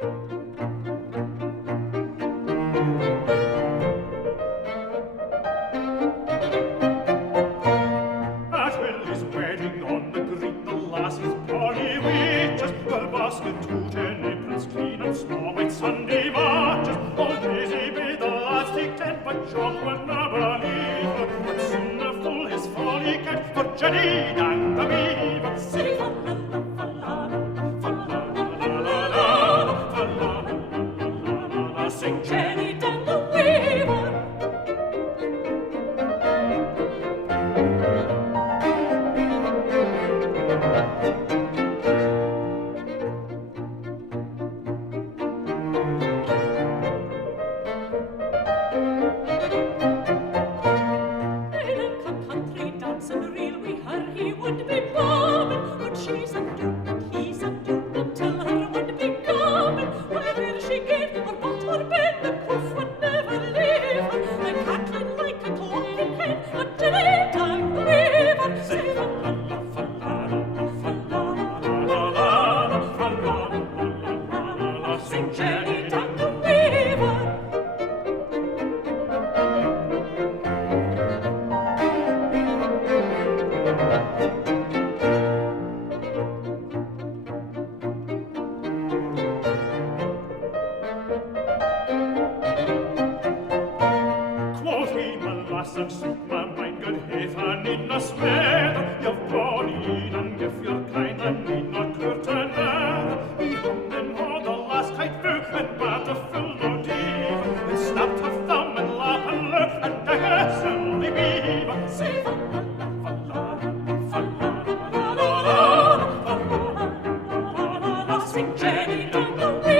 At Willie's wedding on the green, the lassies bonny witches, her basket toot and aprons clean and snow white Sunday marches. Old Daisy bade the lads take tent, but John would never leave her. But soon the fool his folly kept for Jenny and the Beaver. Say fa la la fa la la, sing Jenny and the Weaver. Sing Jenny down the river. Quoth he, my lass, and suit my mind, good heathen in a swear. You've bonny and if you're kind, and need not curtain air. He hung and hauled the last tight fur, and bade a full no deep, and snapped her thumb and lap and lure, and dagger silly beaver. Say fa la la fa la fa la la la la la la la la la. Sing Jenny down the river.